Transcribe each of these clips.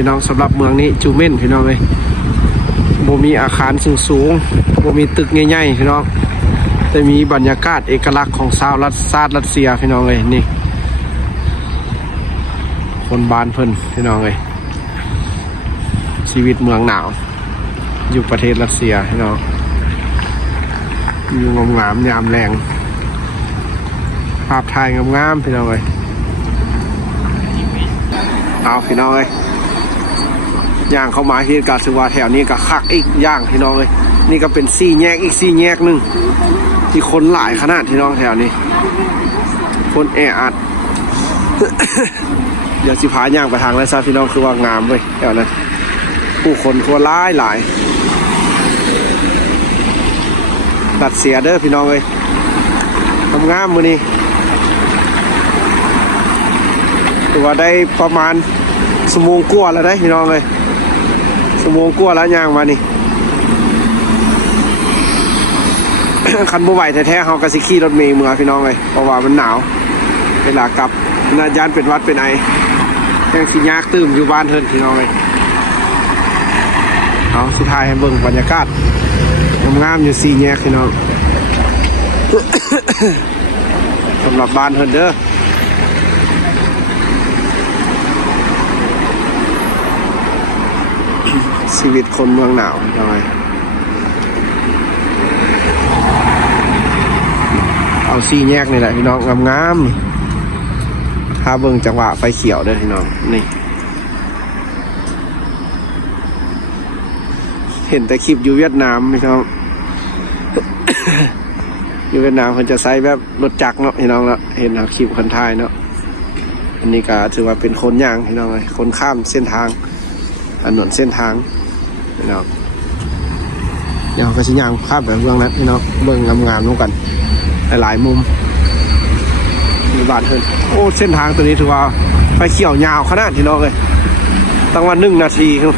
พี่น้องสำหรับเมืองนี้จูเม่นพี่น้องเลยบ่มีอาคารสูงบ่มีตึกใหญ่ๆพี่น้องแต่มีบรรยากาศเอกลักษณ์ของชาวรัสเซียพี่น้องเลยนี่คนบ้านเพิ่นพี่น้องเลยชีวิตเมืองหนาวอยู่ประเทศรัสเซียพี่น้องอยู่งามๆยามแรงภาพถ่ายงามๆพี่น้องเลยเอาพี่น้องเลยย่างเข้ามาที่กาสือว่าแถวนี้ก็คักอีกย่างพี่น้องเลยนี่ก็เป็นซี่แยกอีกซี่แยกหนึ่งที่คนหลายขนาดพี่น้องแถวนี้คนแออัด เดี๋ยวสิพาย่างไปทางไรซะพี่น้องคือว่างามเว้ยแถวนั้นผู้คนทั่วหลายตัดเสียเด้อพี่น้องเลยงามมือนี้ถือว่าได้ประมาณชั่วโมงกว่าแล้วได้พี่น้องเลยชั่วโมงกว่าแล้วย่างมานี่ คันบ่ไหวแท้ๆเขาก็สิขี่รถเมล์เมื่อพี่น้องเลยเพราะว่ามันหนาวเวลากลับน่าย่านเป็นวัดเป็นไอยังสิยากตื่มอยู่บ้านเถินพี่น้องเลยเอาสุดท้ายให้เบิ่งบรรยากาศงามๆอยู่4แยกพี่น้อง สำหรับบ้านเถินเด้อชีวิตคนเมืองหนาวหน่อยเอา4แยกนี่แหละพี่น้องงามๆถ้าเบิ่งจังหวะไฟเขียวเด้อพี่น้องนี่เห็นแต่คลิปอยู่เวียดนามพี่น้อง อยู่เวียดนามเขาจะใช้แบบรถจักรเนาะพี่น้องเนาะเห็นคลิปคนไทยเนาะอันนี้ก็ถือว่าเป็นคนย่างพี่น้องเลยคนข้ามเส้นทางถนนเส้นทางพี่น้องเดี๋ยวก็ชิ้นย่างภาพแบบเบื้องนั้นพี่น้องเบื้องงามๆร่วมกันหลายมุมมีบาดเทินโอ้เส้นทางตัวนี้ถือว่าไฟเขียวยาวขนาดพี่น้องเลยตั้งวัน1 นาทีครับ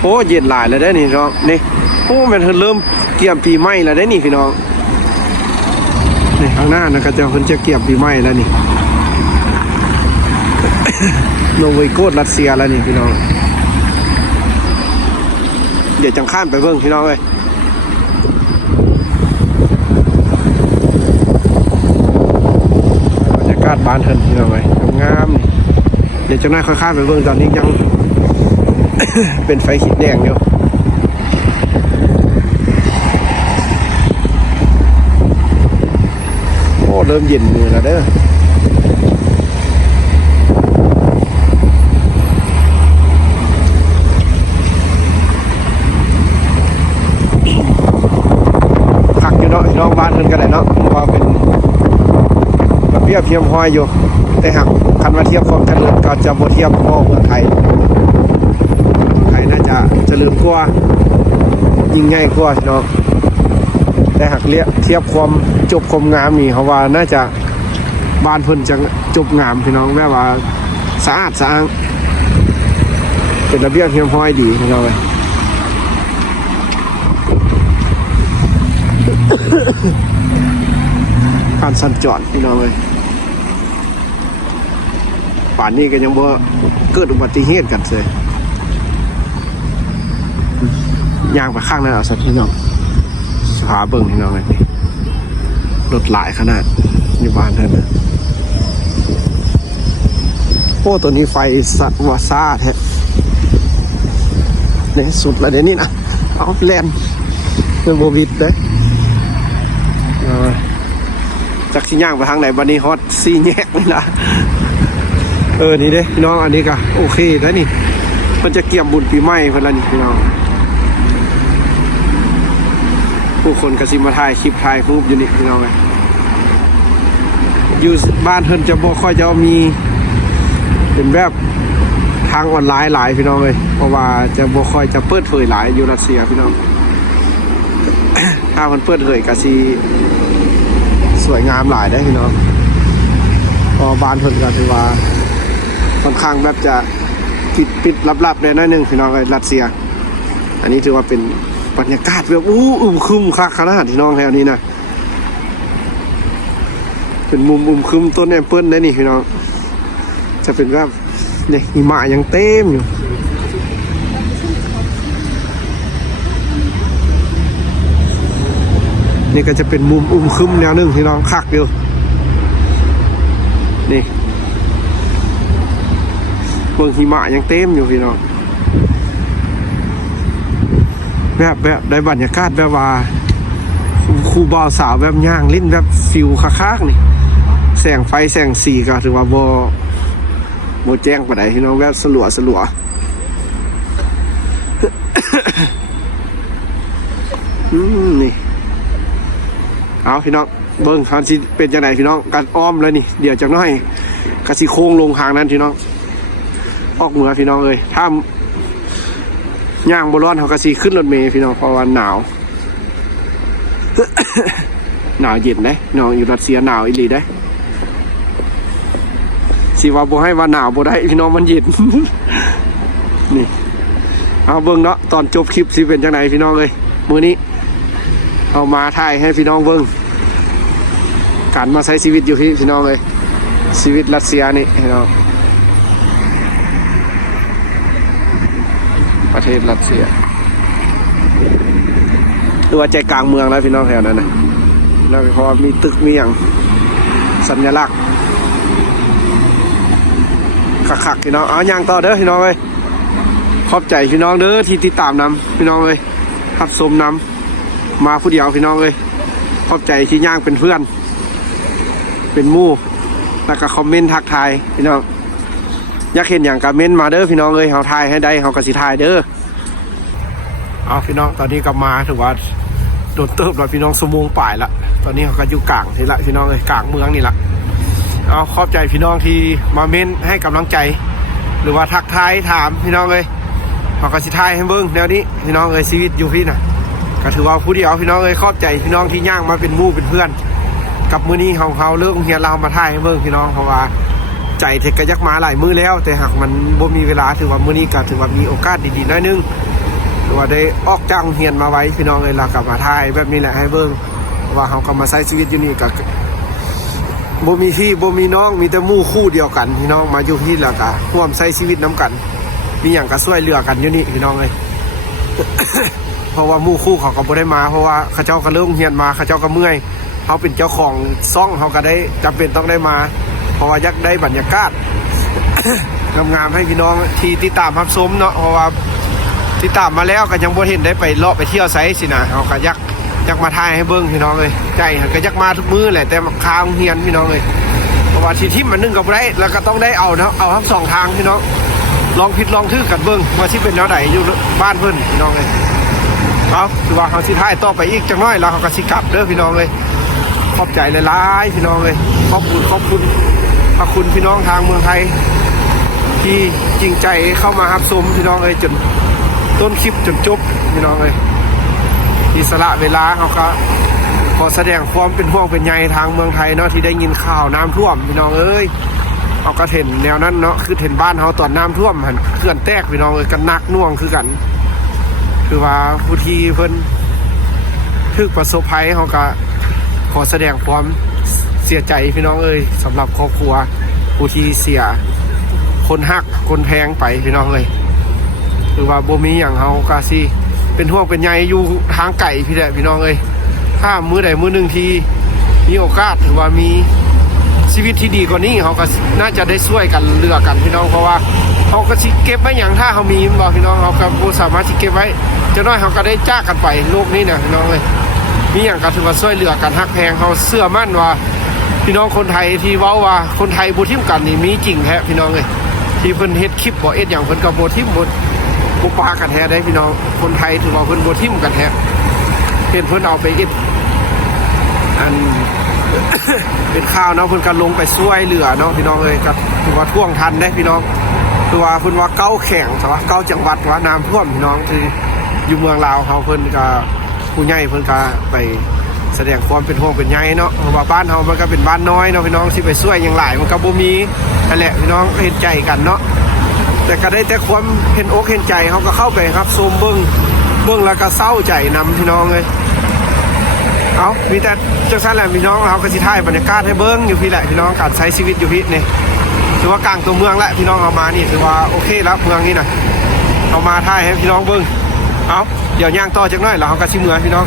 โอ้เย็นหลายแล้วได้นี่น้องนี่โอ้มันเริ่มเกี่ยมปีใหม่แล้วได้นี่พี่น้องนี่ข้างหน้านะก็จะเพิ่นจะเกี่ยมปีใหม่แล้วนี่ โนเวโกดรัสเซียแล้วนี่พี่น้องเดี๋ยวจังข้ามไปเบิ่งพี่น้องเลยบรรยากาศบ้านเพิ่นพี่น้องเลยงามนี่เดี๋ยวจังหน้าค่อยข้ามไปเบิ่งตอนนี้ยัง เป็นไฟขีดแดงอยู่โอ้เริ่มเย็นมือแล้วเด้อพักอยู่เนาะน้องบ้านเพิ่นก็ได้เนาะว่าเป็นระเบียบเทียมห้อยอยู่แต่หากคันมาเทียบความเจริญก็จะบ่เทียบพอเมืองไทยน่าจะเจริญกว่ายิ่งใหญ่กว่าเนาะแต่หากเทียบความจบความงามนี่เขาว่าน่าจะบ้านเพิ่นจะจบงามพี่น้องแม้ว่าสะอาดสะอ้างเป็นระเบียบเรียบร้อยดีพี่น้องเลย การสัญจรพี่น้องเลยป่านนี้ก็ยังบ่เกิดอุบัติเหตุกันเลยย่างไปข้างนั้นเอาสักพี่น้องหาเบิ่งพี่น้องเลยรถหลายขนาดอยู่บ้านเธอนะโอ้ตัวนี้ไฟวาซ่าแท้เนี่ยสุดแล้วเดี๋ยวนี้นะเอาแลนเป็นโบวิดเลยจากที่ย่างไปทางไหนบันนี้ฮอตซีแยกเลยนะนี่เด้พี่น้องอันนี้ก็โอเคแล้วนี่มันจะเกี่ยมบุญปีใหม่เพื่อนละนี่พี่น้องผู้คนกระซิมาถ่ายคลิปถ่ายรูปอยู่นี่พี่น้องไงอยู่บ้านเพิ่นจะบ่ค่อยจะมีเป็นแบบทางออนไลน์หลายพี่น้องเลยเพราะว่าจะบ่ค่อยจะเปิดเผยหลายอยู่รัสเซียพี่น้อง ถ้ามันเปิดเผยก็สิสวยงามหลายได้พี่น้องพอบ้านเพิ่นก็ถือว่าค่อนข้างแบบจะปิดลับๆเลยน้อยนึงพี่น้องเลยรัสเซียอันนี้ถือว่าเป็นบรรยากาศแบบอึมครึมคักขนาดพี่น้องแถวนี้นะ เป็นมุมคึมต้นแอปเปิ้ลได้นี่พี่น้องจะเป็นแบบเนี่ยหิมะยังเต็มอยู่นี่ก็จะเป็นมุมคึมแนวนึงพี่น้องคักอยู่นี่เบิ่งหิมะยังเต็มอยู่พี่น้องแบบได้บรรยากาศแบบว่าครูบ่าวสาวแบบย่างลิ้นแบบฟิวคักๆนี่แสงไฟแสงสีก็ถือว่าบ่แจ้งปานใดพี่น้องแบบสลัวนี่เอาพี่น้องเบิ่งคันสิเป็นจังไดพี่น้องกันอ้อมแล้วนี่เดี๋ยวจักหน่อยก็สิโค้งลงทางนั้นพี่น้องออกเหนือพี่น้องเอ้ยถ้าย่างบ่ร้อนเขาก็สิขึ้นรถเมล์พี่น้องเพราะว่าหนาว หนาวเย็นได้น้องอยู่รัสเซียหนาวอีหลีได้สิว่าบ่ให้ว่าหนาวบ่ได้พี่น้องมันเย็น นี่เอาเบิ่งเนาะตอนจบคลิปสิเป็นจังไดพี่น้องเอ้ยมื้อนี้เอามาถ่ายให้พี่น้องเบิ่งการมาใช้ชีวิตอยู่พี่น้องเอ้ยชีวิตรัสเซียนี่พี่น้องประเทศรัสเซียหรือว่าใจกลางเมืองแล้วพี่น้องแถวนั้นนะแล้วเพราะมีตึกมีอย่างสัญลักษณ์คักๆพี่น้องเอาย่างต่อเด้อพี่น้องเลยขอบใจพี่น้องเด้อที่ติดตามนำพี่น้องเลยขับสมนำมาผู้เดียวพี่น้องเลยขอบใจที่ย่างเป็นเพื่อนเป็นหมู่แล้วก็คอมเมนต์ทักทายพี่น้องอยากเห็นอย่างคอมเมนต์มาเด้อพี่น้องเลยเขาทายให้ได้เขากระสิทายเด้อเอาพี่น้องตอนนี้กลับมาถือว่าโดนเติบแล้วพี่น้องสมงป่ายละตอนนี้เขาก็อยู่กลางนี่ละพี่น้องเลยกลางเมืองนี่ละเอาขอบใจพี่น้องที่มาเม้นให้กำลังใจหรือว่าทักทายถามพี่น้องเลยเขากระสิทายให้เบิ้งแนวนี้พี่น้องเลยชีวิตอยู่พี่น่ะก็ถือว่าผู้เดียวพี่น้องเลยขอบใจพี่น้องที่ย่างมาเป็นหมู่เป็นเพื่อนกับมื้อนี้เขาเลิกเฮียเรามาทายให้เบิ้งพี่น้องเพราะว่าใจเทกกระยักมาหลายมื้อแล้วแต่หากมันบ่มีเวลาถือว่ามื้อนี้ก็ถือว่ามีโอกาสดีๆน้อยนึงถือว่าได้ออกจ้างเฮียนมาไว้พี่น้องเลยเรากลับมาทายแบบนี้แหละให้เบิ้งว่าเขากลับมาใช้ชีวิตอยู่นี่ก็บ่มีพี่บ่มีน้องมีแต่หมู่คู่เดียวกันพี่น้องมาอยู่ที่แล้วก็ร่วมใช้ชีวิตน้ำกันมีอย่างก็ช่วยเหลือกันอยู่นี่พี่น้องเลย เพราะว่าหมู่คู่เขาก็บ่ได้มาเพราะว่าเขาเจ้าก็เริ่มเฮียนมาเขาเจ้าก็เมื่อยเขาเป็นเจ้าของซ่องเขาก็ได้จำเป็นต้องได้มาเพราะว่าอยากได้บรรยากาศ งามๆให้พี่น้องที่ติดตามรับชมเนาะเพราะว่าติดตามมาแล้วก็ยังบ่เห็นได้ไปเลาะไปเที่ยวไสสินะเขาก็อยากมาถ่ายให้เบิ่งพี่น้องเลยใจก็อยากมาทุกมื้อแหละแต่ค้างเฮียนพี่น้องเลยเพราะว่าที่ทิมมันนึงก็บ่ได้แล้วก็ต้องได้เอาเนาะเอาทั้งสองทางพี่น้องลองผิดลองถือกันเบิ่งว่าสิเป็นแนวใดอยู่บ้านเพิ่นพี่น้องเลยเอาคือว่าเขาสิถ่ายต่อไปอีกจังน้อยแล้วเขาก็สิกลับเด้อพี่น้องเลยขอบใจหลายๆพี่น้องเลยขอบคุณขอบคุณพี่น้องทางเมืองไทยที่จริงใจเข้ามารับชมพี่น้องเลยจนต้นคลิปจนจบพี่น้องเลยอิสระเวลาเขาก็ขอแสดงความเป็นห่วงเป็นใยทางเมืองไทยเนาะที่ได้ยินข่าวน้ำท่วมพี่น้องเอ้ยเอาก็เห็นแนวนั้นเนาะคือเห็นบ้านเขาตอนน้ำท่วมหันเขื่อนแตกพี่น้องเอ้ยกันนักน่วงคือกันคือว่าผู้ที่เพิ่นถึกประสบภัยเขาก็ขอแสดงความเสียใจพี่น้องเอ้ยสำหรับครอบครัวผู้ที่เสียคนหักคนแพงไปพี่น้องเอ้ยคือว่าบ่มีอย่างเขาก็สิเป็นห่วงเป็นใยอยู่ทางไก่พี่แหละพี่น้องเอ้ยถ้ามื้อใดมื้อหนึ่งที่มีโอกาสถือว่ามีชีวิตที่ดีกว่านี้เขาก็น่าจะได้ช่วยกันเหลือกันพี่น้องเพราะว่าเขาก็สิเก็บไว้อย่างถ้าเขามีบอกพี่น้องเขาก็บ่สามารถที่เก็บไว้จะน้อยเขาก็ได้จากกันไปโลกนี้นะพี่น้องเลยมีอย่างก็ถือว่าช่วยเหลือกันฮักแพงเขาเชื่อมั่นว่าพี่น้องคนไทยที่เว้าว่าคนไทยบ่ทิ่มกันนี่มีจริงแท้พี่น้องเลยที่เพิ่นเฮ็ดคลิปบ่เอ็ดอย่างเพิ่นก็บ่ทิ่มบ่ปากันแท้ได้พี่น้องคนไทยถือว่าเพิ่นบ่ทิ่มกันแท้เพิ่นเอาไปเอ็ดอัน เป็นข่าวเนาะเพิ่นก็ลงไปช่วยเหลือเนาะพี่น้องเอ้ยก็ถือว่าท่วงทันได้พี่น้องคือว่าเพิ่นว่าเก้าแข่งใช่ป่ะเก้าจังหวัดว่าน้ำท่วมพี่น้องคืออยู่เมืองลาวเฮาเพิ่นก็ผู้ใหญ่เพิ่นก็ไปแสดงความเป็นห่วงเป็นใยเนาะเพราะว่าบ้านเฮามันก็เป็นบ้านน้อยเนาะพี่น้องสิไปช่วยอย่างหลายมันก็บ่มีนั่นแหละพี่น้องเห็นใจกันเนาะแต่ก็ได้แต่ความเห็นอกเห็นใจเขาก็เข้าไปครับซูมเบิ้งแล้วก็เศร้าใจนำพี่น้องเลย เอามีแต่จังซั่นแหละพี่น้องเราก็สิถ่ายบรรยากาศให้เบิ่งอยู่พี่แหละพี่น้องการใช้ชีวิตอยู่พี่นี่ถือว่ากลางตัวเมืองแล้วพี่น้องเอามานี่ถือว่าโอเคแล้วเมืองนี้นะเอามาถ่ายให้พี่น้องเบิ่งเอาเดี๋ยวย่างต่อจากน้อยเราก็สิเมืองพี่น้อง